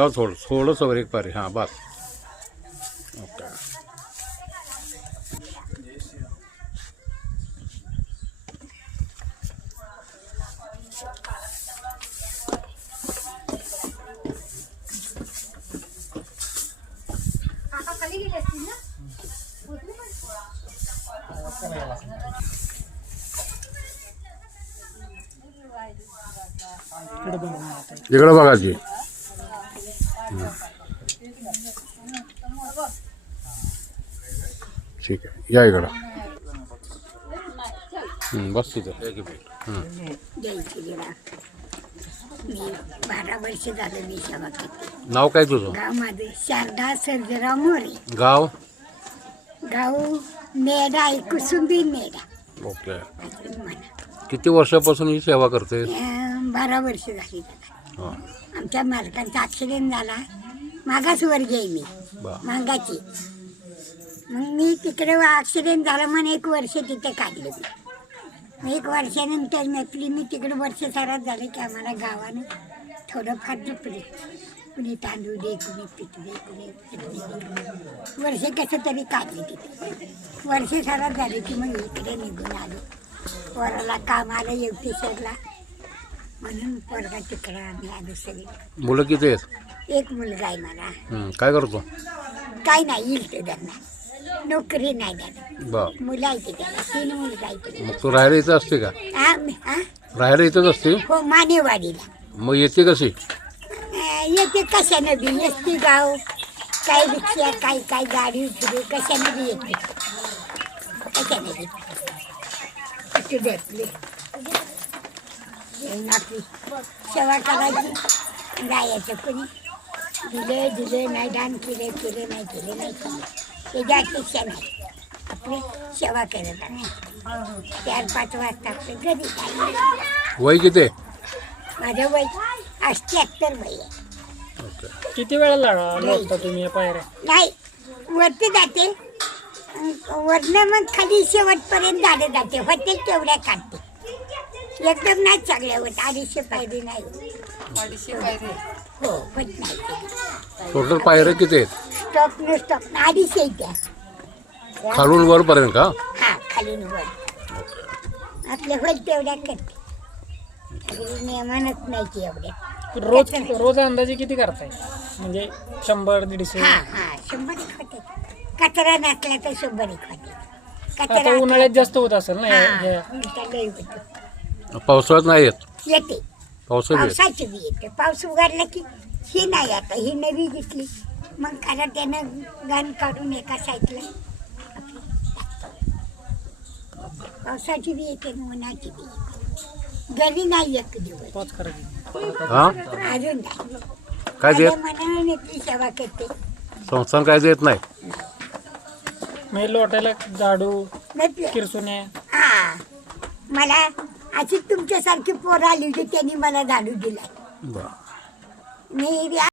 जाऊ थोडंसं वर एक पारी. हां बस. ओके. इकडं बघायची. ठीक आहे या इकडं. बस तिथं. मी 12 वर्ष झालं मी सेवा करते. नाव काय तुझं? गाव माझे शारदा सर्जेराव मोरे. गाव? गाव मेढा आहे, कुसुंबी मेढा. ओके. म्हणा किती वर्षापासून ही सेवा करते? 12 वर्ष झाली त्याला. हां. आमच्या मालकांचा ॲक्सिडेंट झाला, मागास वर्ग आहे मी मांगाची. मग मी तिकडे ॲक्सिडेंट झाला म्हणून 1 वर्ष तिथे काढलं मी. 1 वर्षानंतर मी तिकडे वर्ष सरात झाले की आम्हाला गावानं थोडंफार झुपले. कुणी तांदूळ दे, कुणी पीठ दे, कुणी वर्ष कसं तरी काढले तिथे. वर्ष सरात झाले की मग इकडे निघून आलो. पोराला कामाला येवती सरला म्हणून पोरगा तिकडं आम्ही आलो सगळे. मुलं किती आहेत? 1 मुलगा आहे मला. काय करतो? काय नाही येईल ते त्यांना, नोकरी नाही द्यायला. बा. मुलं आहे ते त्याला, 3 मुलगा आहे ते. मग तू राहायला इथं असते का? राहायला इथंच असते? हो, मानेवाडीला. मग येते कशी? येते कशानं बी. एसटी गाव, काय रिक्षा, काय गाडी उतरू, कशानं बी येते. कशानं बी कुठे भेटले आपली सेवा करायची. जायचं कोणी दिले नाही, दान केले नाही केले त्याच्या अपेक्षा नाही. आपली सेवा करत नाही. 4-5 वाजता आपलं घरी जायचं. वय किती? माझं वय 78 वय आहे. किती वेळा लागता तुम्ही पायऱ्या? नाही, वरती जाते, वरनं मग खाली शेवटपर्यंत झालं जाते. होते तेवढ्या काढते. एकदम नाही सगळ्या होत. 250 पायरी नाही होत. 250 पायरी हो, होत नाही. टोटल पायऱ्या किती आहेत? स्टॉप 250 येत्या. खालून वरपर्यंत का? हा, खालून वर आपल्या होईल तेवढ्या करते. नियमानच नाही की एवढ्या. रोज अंदाजे किती करताय? म्हणजे 100-150? हा 100 होते. कचरा नसला तर 100 होते. आता उन्हाळ्यात जास्त होत असेल ना? लई होते. पावसाळ्यात नाही येत? येते. पावसाची बी येते. पाऊस उघडला की ही नाही. आता ही नवी घेतली मग खरं त्यानं गण काढून एका साईडला. पावसाची बी येते, उन्हाची बी येते. घरी नाही एक दिवस. अजून नाही. काय देत? मनाने ती सेवा करते. संस्थान काय देत नाही? म्हणजे लोटायला झाडू, म्हटलं किरसुन्या? हा, मला अशी तुमच्यासारखी पोरं आली होती, त्यांनी मला झाडू दिला. बा. मी